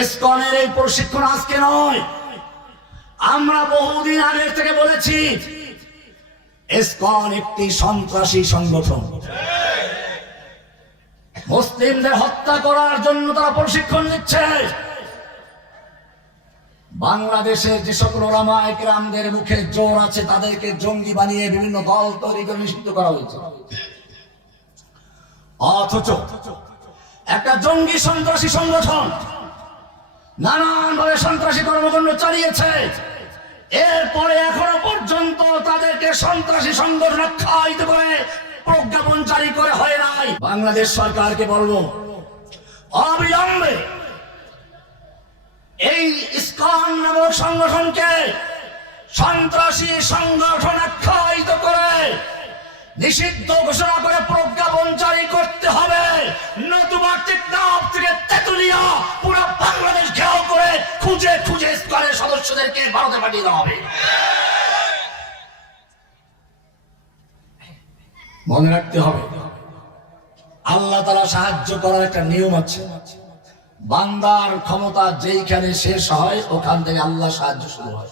ইসকনের এই প্রশিক্ষণ আজকে নয়, আমরা বহুদিন আগে থেকে বলেছি ইসকন একটি সন্ত্রাসী সংগঠন। মুসলিমদের হত্যা করার জন্য তারা প্রশিক্ষণ দিচ্ছে। বাংলাদেশের যে সকল ওলামায়ে কেরামদের মুখে জোর আছে তাদেরকে জঙ্গি বানিয়ে বিভিন্ন দল তৈরি করে নিষিদ্ধ করা হয়েছে। অথচ একটা জঙ্গি সন্ত্রাসী সংগঠন নানানভাবে সন্ত্রাসী কর্মকাণ্ড চালিয়েছে, এরপরে এখনো পর্যন্ত তাদেরকে সন্ত্রাসী সংগঠন আখ্যায়িত করে প্রজ্ঞাপন জারি করে হয় নাই। বাংলাদেশ সরকারকে বলবো, অবিলম্বে এই ইসকন নামক সংগঠনকে সন্ত্রাসী সংগঠন আখ্যায়িত করে নিষিদ্ধ ঘোষণা করে প্রজ্ঞাপন জারি করতে হবে। নতুবা টেকনাফ থেকে তেতুলিয়া পুরো বাংলাদেশ ঘেরাও করে খুঁজে খুঁজে ইসকনের সদস্যদেরকে ভারতে পাঠিয়ে দেওয়া হবে। মনে রাখতে হবে, আল্লাহ তাআলা সাহায্য করার একটা নিয়ম আছে। বান্দার ক্ষমতা যেইখানে শেষ হয় ওখান থেকে আল্লাহ সাহায্য শুরু হয়।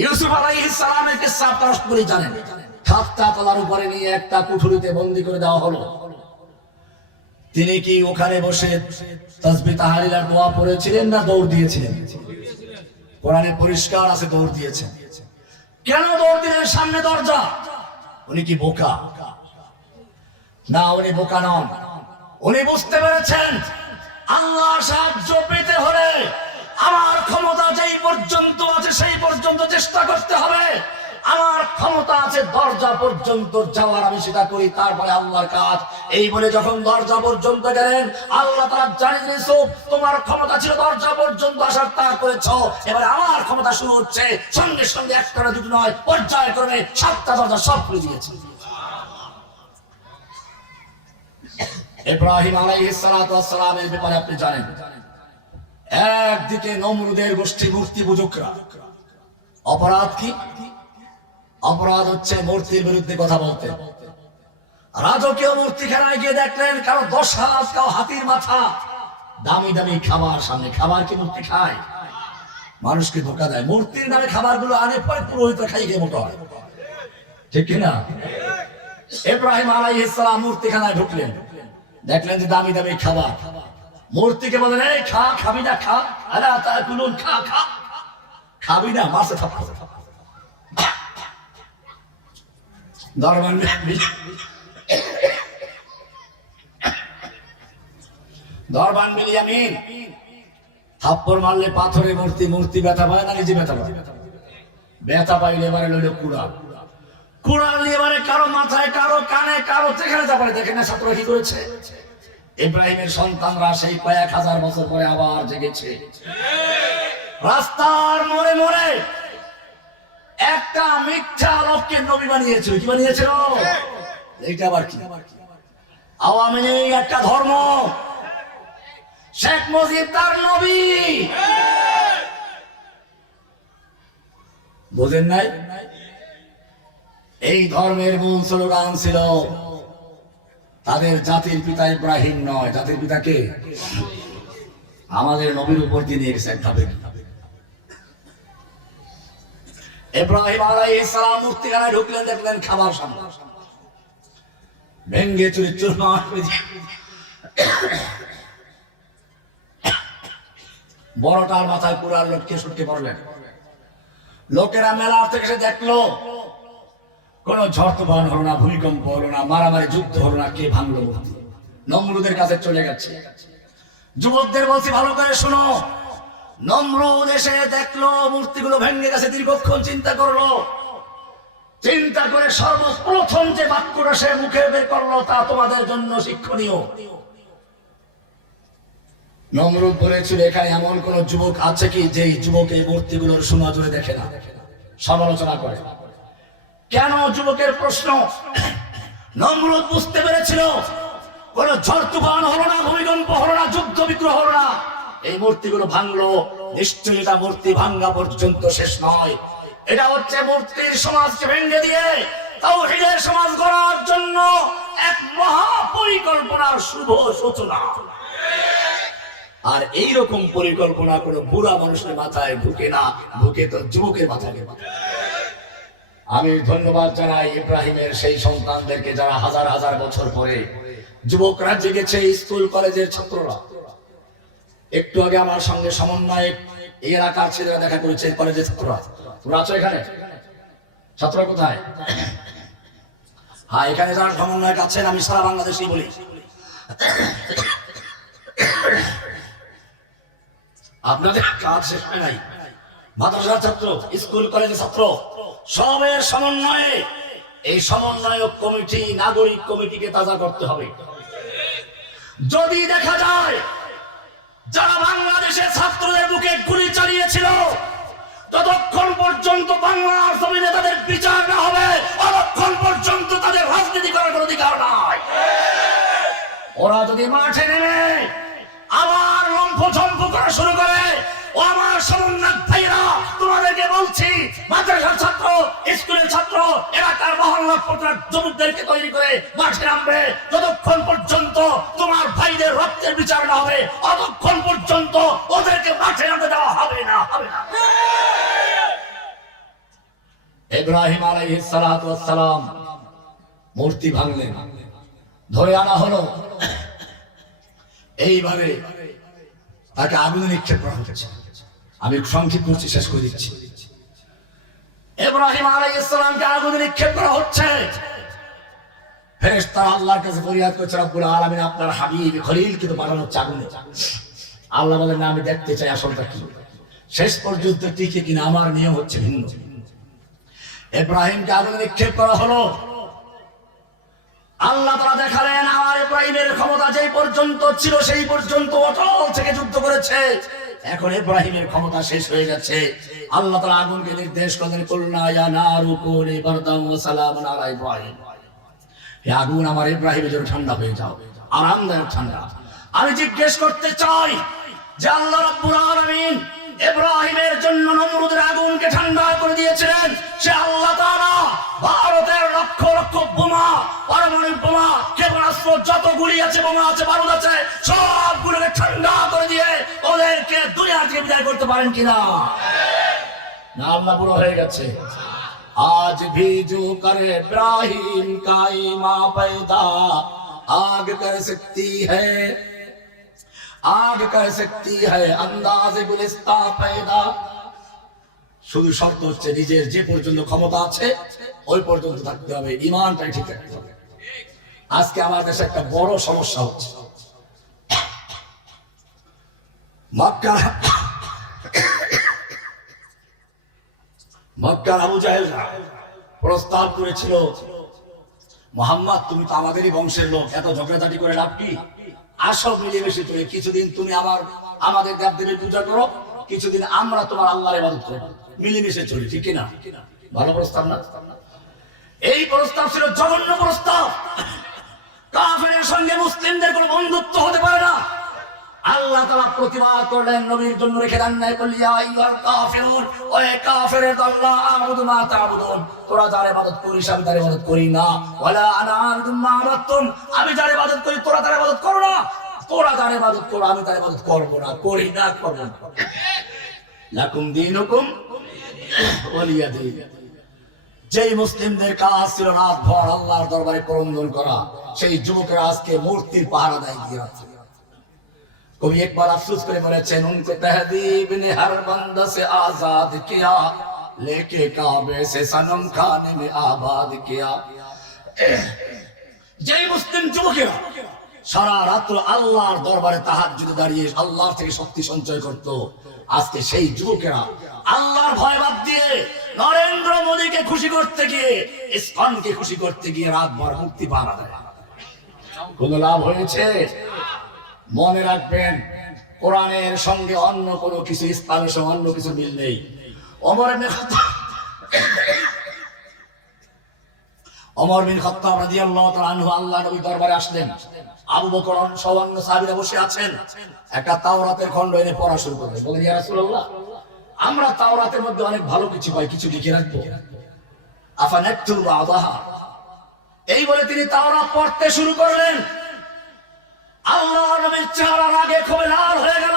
ইউসুফ আলাইহিস সালামের কিসসা আপনারা সকলেই জানেন। সাতটা তলার উপরে নিয়ে একটা কুঠুরিতে বন্দী করে দেওয়া হলো। তিনি কি ওখানে বসে তাসবিহ তাহলিল আর দোয়া পড়েছিলেন না দৌড় দিয়েছিলেন? কোরআনে পরিষ্কার আছে দৌড় দিয়েছেন। কেন দৌড় দিলেন? সামনে দরজা। উনি কি বোকা? না, উনি বোকা নন। উনি বুঝতে পেরেছেন আল্লাহর সাহায্য পেতে হলে আমার ক্ষমতা যেই পর্যন্ত আছে সেই পর্যন্ত চেষ্টা করতে হবে। আমার ক্ষমতা আছে দরজা পর্যন্ত যাওয়ার, আমি সেটা করি, তারপরে আল্লাহর কাজ। এই বলে যখন দরজা পর্যন্ত গেলেন, আল্লাহ তাআলা জানিয়ে দিলেন, তোমার ক্ষমতা ছিল দরজা পর্যন্ত আসার, তা করেছো, এবারে আমার ক্ষমতা শুরু হচ্ছে। সঙ্গে সঙ্গে একটা না দুটো নয়, পর্যায়ক্রমে 7টা দরজা সব খুলে দিয়েছে। ইব্রাহিম আলাইহিস সালাতু ওয়াস সালামের ব্যাপারে আপনি জানেন, একদিকে নমরুদের গোষ্ঠী মূর্তি পূজকরা। অপরাধ কি? অপরাধ হচ্ছে মূর্তির বিরুদ্ধে কথা বলতে। রাজকীয় মূর্তিখানায় গিয়ে দেখলেন কারো 10 হাত, কারো হাতির মাথা, দামি দামি খাবার সামনে। খাবার কি মূর্তি খায়? মানুষকে ধোকা দেয়। মূর্তির নামে খাবারগুলো আনে, পরে পুরোহিত খাই গিয়ে মোটা হয়, ঠিক কিনা? ইব্রাহিম আলাইহিস সালাম মূর্তিখানায় ঢুকলেন, দেখলেন যে দামি দামি খাবার। মূর্তিকে বলেন, এই খা, খাবি না? খা। আলা তাকুলুন, খা খা। খাবি না? মাছে থাপ্পড়। দরবান বিলিয়ামিন থাপ্পড় মারলে পাথরে মূর্তি, মূর্তি ব্যথা পায় না নিজে ব্যথা পায়? ব্যথা পাইলে এবারে লইল কুড়াল। কুড়াল নিয়ে এবারে কারো মাথায়, কারো কানে, কারো যেখানে যাবারে। দেখেন না ছাত্র কি করেছে? ইব্রাহিমের সন্তানরা সেই কয়েক হাজার বছর পরে আবার জেগেছে। রাস্তার মোড়ে মোড়ে একটা মিথ্যা লোককে নবী বানিয়েছিল। কি বানিয়েছিল? এইটা আবার কি? আওয়ামী লীগ একটা ধর্ম, শেখ মুজিব তার নবী। বুঝেন নাই? এই ধর্মের মূল স্লোগান ছিল তাদের জাতির পিতা ইব্রাহিম নয়, জাতির পিতা কে? আমাদের নবীর উপর তিনি এসেছেন। ইব্রাহিম আলাইহিস সালাম মূর্তিখানায় ঢুকলেন, দেখলেন খাবার সামনে, ভেঙ্গে চুরি চুরমার করে বড়টার মাথায় পুরার লোককে ছুটকে পড়লেন। লোকেরা মেলা থেকে এসে দেখলো কোন ঝড় তুফান হলো না, ভূমিকম্প হলো না, মারামারি যুদ্ধ হলো না। কে ভাঙলো মূর্তি? নমরুদের কাছে চলে গেছে। যুবকদের বলছি ভালো করে শোনো, নমরুদ এসে দেখলো মূর্তিগুলো ভেঙে গেছে, দীর্ঘক্ষণ চিন্তা করলো। চিন্তা করে সর্বপ্রথম যে বাক্যটা সে মুখে বের করলো তা তোমাদের জন্য শিক্ষণীয়। নমরুদ বলেছিল, এখানে এমন কোন যুবক আছে কি যেই যুবক এই মূর্তিগুলোর সোনা জুড়ে দেখে না, সমালোচনা করে? কেন যুবকের প্রশ্ন? নমরুদ বুঝতে পেরেছিল কোন ঝড় তুফান হলো না, ভূমিকম্প হলো না, যুদ্ধ বিগ্রহ হলো না, এই মূর্তিগুলো ভাঙলো। নিশ্চয়ই এটা মূর্তি ভাঙ্গা পর্যন্ত শেষ নয়, এটা হচ্ছে মূর্তির সমাজকে ভেঙে দিয়ে তাওহীদের সমাজ গড়ার জন্য এক মহা পরিকল্পনার শুভ সূচনা। আর এইরকম পরিকল্পনা কোনো বুড়া মানুষের মাথায় ঢুকে না, ঢুকে তো যুবকের মাথায়। আমি ধন্যবাদ জানাই ইব্রাহিমের সেই সন্তানদেরকে যারা হাজার হাজার বছর পরে যুবকরা জেগেছে, স্কুল কলেজের ছাত্ররা। একটু আগে আমার সঙ্গে সমন্বয়ে এই এলাকার ছেলেরা দেখা করেছে, কলেজের ছাত্ররা। তোমরা আছো এখানে? ছাত্ররা কোথায়? হ্যাঁ, এখানে যারা সমন্বয়ক আছেন, আমি সারা বাংলাদেশি বলি, আপনাদের কাজ শেষ হয় নাই। মাদ্রাসার ছাত্র, স্কুল কলেজের ছাত্র, সবের সমন্বয়ে এই সমন্বয়ক কমিটি, নাগরিক কমিটিকে তাজা করতে হবে। যদি দেখা যায় যারা বাংলাদেশের ছাত্রদের বুকে গুলি চালিয়েছিল, ততক্ষণ পর্যন্ত বাংলার জমিনে তাদের বিচার না হবে, ততক্ষণ পর্যন্ত তাদের রাজনীতি করার কোনো অধিকার নাই। ওরা যদি মাঠে নেমে আবার লম্ফঝম্প করা শুরু করে, ও আমার সমন্বয়ক ভাইরা, তোমাদেরকে বলছি, মাদ্রাসার ছাত্র, স্কুলের ছাত্র, এলাকার মহল্লা যুবকদেরকে তৈরি করে মাঠে নামবে। যতক্ষণ পর্যন্ত তোমার ভাইদের রক্তের বিচার না হবে, ততক্ষণ পর্যন্ত ওদেরকে মাঠে নামতে দেওয়া হবে না, হবে না। ইব্রাহিম আলাইহিস সালাতু ওয়াস সালাম মূর্তি ভাঙলেন, ধরে আনা হলো, এইভাবে তাকে আগুনে নিক্ষেপ করা হচ্ছে। আমি সংক্ষিপ্ত করছি, শেষ করে দিচ্ছি। ইব্রাহিম আলাইহিস সালামকে আগুনে নিক্ষেপ করা হচ্ছে। ফেরেশতারা আল্লাহর কাছে ফরিয়াদ করছে, রব্বুল আলামিন, আপনার হাবিব খলিলকে তো পাঠানো হচ্ছে আগুনে। আল্লাহ বলেন, আমি দেখতে চাই আসলটা কি, শেষ পর্যন্ত টিকে কিনা। আমার নিয়ম হচ্ছে ভিন্ন। ইব্রাহিমকে আগুনে নিক্ষেপ করা হলো। আল্লাহ তাআলা দেখালেন আমার ইব্রাহিমের ক্ষমতা যেই পর্যন্ত ছিল সেই পর্যন্ত অটল থেকে যুদ্ধ করেছে। এখন ইব্রাহিমের ক্ষমতা শেষ হয়ে গেছে। আল্লাহ তাআলা আগুনকে নির্দেশ করলেন, কুলনা ইয়া নারু কুনি বারদাম ওয়া সালামান আলা ইব্রাহিম। হে আগুন, আমার ইব্রাহিমের জন্য ঠান্ডা হয়ে যাও, আরামদায়ক ঠান্ডা। আমি জিজ্ঞেস করতে চাই যে আল্লাহ রাব্বুল আলামিন ইব্রাহিমের জন্য নমরুদের আগুনকে ঠান্ডা করে দিয়েছিলেন, সে আল্লাহ তাআলা ভারতের লক্ষ লক্ষ বোমা, পারমাণবিক বোমা, ক্ষেপণাস্ত্র, যত গুলি আছে, বোমা আছে, বারুদ আছে, সবগুলোকে ঠান্ডা করে দিয়ে ওদেরকে দুনিয়া থেকে বিদায় করতে পারেন কিনা? না, আল্লাহ বুড়ো হয়ে গেছে। আজ भी जो करे इब्राहिम का ईमान पैदा, आग कर सकती है, आग कर सकती है अंदाज़े गुलिस्तां पैदा। শুধু শর্ত হচ্ছে নিজের যে পর্যন্ত ক্ষমতা আছে ওই পর্যন্ত থাকতে হবে, ঈমানটাই ঠিক রাখতে হবে। আজকে আমাদের দেশে একটা বড় সমস্যা হচ্ছে, মক্কার আবু জাহেলরা প্রস্তাব করেছিল, মুহাম্মদ, তুমি তো আমাদেরই বংশের লোক, এত ঝগড়াঝাটি করে লাভ কি? আসো মিলেমিশে চলে, কিছুদিন তুমি আমাদের দেবদেবীর পূজা করো, কিছুদিন আমরা তোমার আল্লাহর ইবাদত করব, মিলেমিশে চলি, ঠিক কিনা? ভালো প্রস্তাব না? এই প্রস্তাব ছিল জঘন্য প্রস্তাব। কাফেরের সঙ্গে মুসলিমদের কোনো বন্ধুত্ব হতে পারে না। আল্লাহ তাআলা প্রতিবাদ করলেন, নবীর জন্য রেখে দেন নাই, বল ইয়া আইয়ুহাল কাফিরুন, ও কাফেরের দল, লা আ'বুদু মা তা'বুদুন, তোরা যার ইবাদত করিস আমি তার ইবাদত করি না, ওয়ালা আনা আ'বুদু মা আ'বাদতুম, আমি যার ইবাদত করি তোরা তার ইবাদত করো না, তোরা যার ইবাদত করো আমি তার ইবাদত করব না, করি না, করব না। লাকুম দীনুকুম ওয়ালিয়া দীন। যেই মুসলিমদের কাজ ছিল রাত ভর আল্লাহর দরবারে ক্রন্দন করা, সেই যুবকেরা আজকে মূর্তির পাহারা দেয় দিয়ে আছে। কবি একবার আফসোস করে বলেছেন, উনকে তহদীব ने हर बंदा से आजाद किया, लेके काबे से सनम खाने में आबाद किया। যেই মুসলিম যুবকেরা সারা রাত আল্লাহর দরবারে তাহাজ্জুদে দাঁড়িয়ে আল্লাহর থেকে শক্তি সঞ্চয় করত, আজকে সেই যুবকেরা আল্লাহর ভয় বাদ দিয়ে নরেন্দ্র মোদীকে খুশি করতে গিয়ে, ইসকনকে খুশি করতে গিয়ে রাতভর মুক্তি পাহারা দেয়। কোন লাভ হয়েছে? মনে রাখবেন, কোরআনের সঙ্গে অন্য কোনো কিছু, ইসলামের সঙ্গে অন্য কিছু মিল নেই। ওমর বিন খাত্তাব রাদিয়াল্লাহু তাআলা আনহু আল্লাহর নবী দরবারে আসলেন। আবু বকর সহ অন্য সাহাবীরা বসে আছেন। একটা তাওরাতের খণ্ড এনে পড়া শুরু করলেন। বলেন, ইয়া রাসূলুল্লাহ, আমরা তাওরাতের মধ্যে অনেক ভালো কিছু পাই, কিছু লিখে রাখবো, আফানাকতুবু বা'দাহা। এই বলে তিনি তাওরাত পড়তে শুরু করলেন। আল্লাহর নবীর চেহারা রাগে ক্ষোভে লাল হয়ে গেল।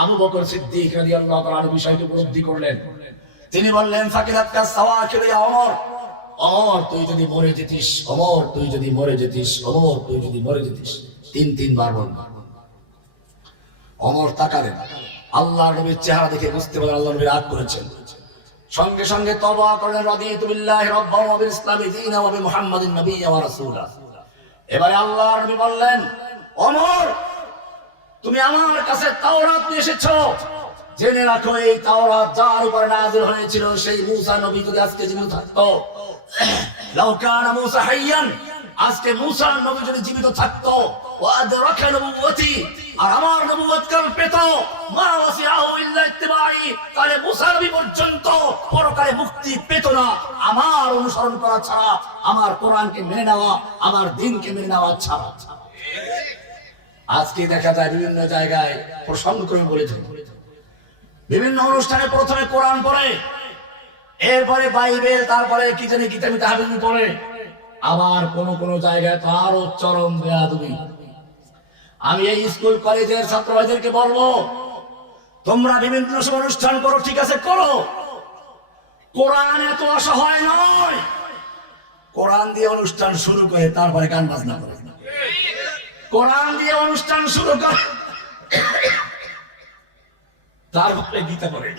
আবু বকর সিদ্দিক রাদিয়াল্লাহু তাআলা বিষয়টি উপলব্ধি করলেন। তিনি বললেন, ফাকিরাতকা সাওয়াকির ইয়া ওমর, ওমর তুই যদি মরে যেতিস, ওমর তুই যদি মরে যেতিস, ওমর তুই যদি মরে যেতিস। তিনবার বললেন। ওমর তাকালেন, আল্লাহর নবীর চেহারা দেখে বুঝতে পারলেন আল্লাহর নবী রাগ করেছেন। সঙ্গে সঙ্গে তওবা করলেন, রাদিতু বিল্লাহি রাব্বান ওয়া বিল ইসলামি দীনান ওয়া বিমুহাম্মাদিন নাবিয়্যান ওয়া রাসূলা। এবারে আল্লাহর নবী বললেন, ওমর তুমি আমার কাছে তাওরাত নিয়ে এসেছো, জেনে রাখো এই তাওরাত যার উপর নাযিল হয়েছিল সেই মুসা নবী যদি আজকে জীবিত থাকতো, লাউ কানা মুসা হাইয়ান, আজকে মুসা নবী যদি জীবিত থাকতো, ওয়া আদরাকা নবুওয়াতি, আর আমার নবুয়ত কাল পেত, মা ওয়াসিআহু ইল্লা ইত্তিবাই, তাহলে মুসা নবী পর্যন্ত পরকালে মুক্তি পেত না আমার অনুসরণ করা ছাড়া, আমার কোরআনকে মেনে নেওয়া, আমার দ্বীনকে মেনে নেওয়া ছাড়া। আজকে দেখা যায় বিভিন্ন জায়গায় প্রসঙ্গ করে বলেছেন, বিভিন্ন অনুষ্ঠানে প্রথমে কোরআন পড়ে, এরপরে বাইবেল, তারপরে কি জানি কিতাবি তাহবিল পড়ে, আবার কোন কোন জায়গায় তো আরো চরম বেয়াদবি। আমি এই স্কুল কলেজের ছাত্র ভাইদেরকে বলবো, তোমরা বিভিন্ন অনুষ্ঠান করো, ঠিক আছে করো, কোরআন এত অসহায় নয়। কোরআন দিয়ে অনুষ্ঠান শুরু করে তারপরে গান বাজনা করে, কোরআন দিয়ে অনুষ্ঠান শুরু করে তারপরে গীতা পড়ে।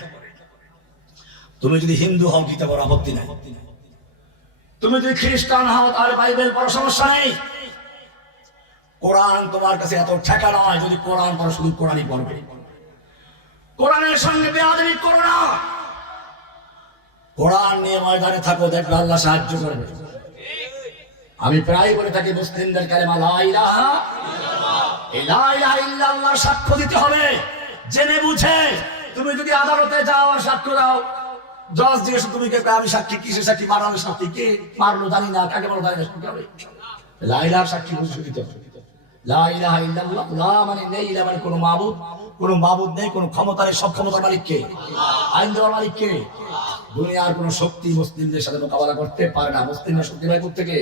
তুমি যদি হিন্দু হও গীতা পড়া আপত্তি নাই, তুমি যদি খ্রিস্টান হও তাহলে বাইবেল পড়া সমস্যা নেই। কোরআন তোমার কাছে এত ঠেকা নয়, যদি কোরআন পড়ো শুধু কোরআনই পড়বে, কোরআনের সঙ্গে বেয়াদবি করো না। কোরআন নিয়ে ময়দানে থাকো, দেখবে আল্লাহ সাহায্য করবে। আমি প্রায় বলে থাকি মুসলিমদের কালেমা লা ইলাহা ইল্লাল্লাহ, এই লা ইলাহা ইল্লাল্লাহ সাক্ষ্য দিতে হবে জেনে বুঝে। তুমি যদি আদালতে যাও আর সাক্ষ্য দাও, জজ জিজ্ঞেস তুমি কে, আমি সাক্ষী, কিসের সাক্ষী, মারানো সাক্ষী, কে মারলো জানি না, কাকে বলো জানি না, শুনতে হবে। লা ইলাহার সাক্ষী বুঝে দিতে হবে। লা ইলাহা ইল্লাল্লাহ, লা মানে নেই, ইলা মানে কোনো মাবুদ, কোনো মাবুদ নেই, কোনো ক্ষমতা নেই, সব ক্ষমতার মালিক কে? আইন দেওয়ার মালিক কে? দুনিয়ার কোনো শক্তি মুসলিমদের সাথে মোকাবেলা করতে পারে না। মুসলিমরা শক্তি পায় করতে কে?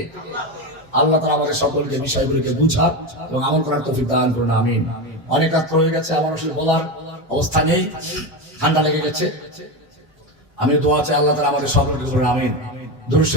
আল্লাহ তাআলা আমাদের সকলকে বিষয়গুলোকে বুঝার এবং আমল করার তৌফিক দান করুন, আমিন। অনেক রাত হয়ে গেছে, আমার আসলে বলার অবস্থা নেই, ঠান্ডা লেগে গেছে। আমি দোয়া চাই আল্লাহ তাআলা আমাদের সকলকে করুন, আমিন। দুরূদ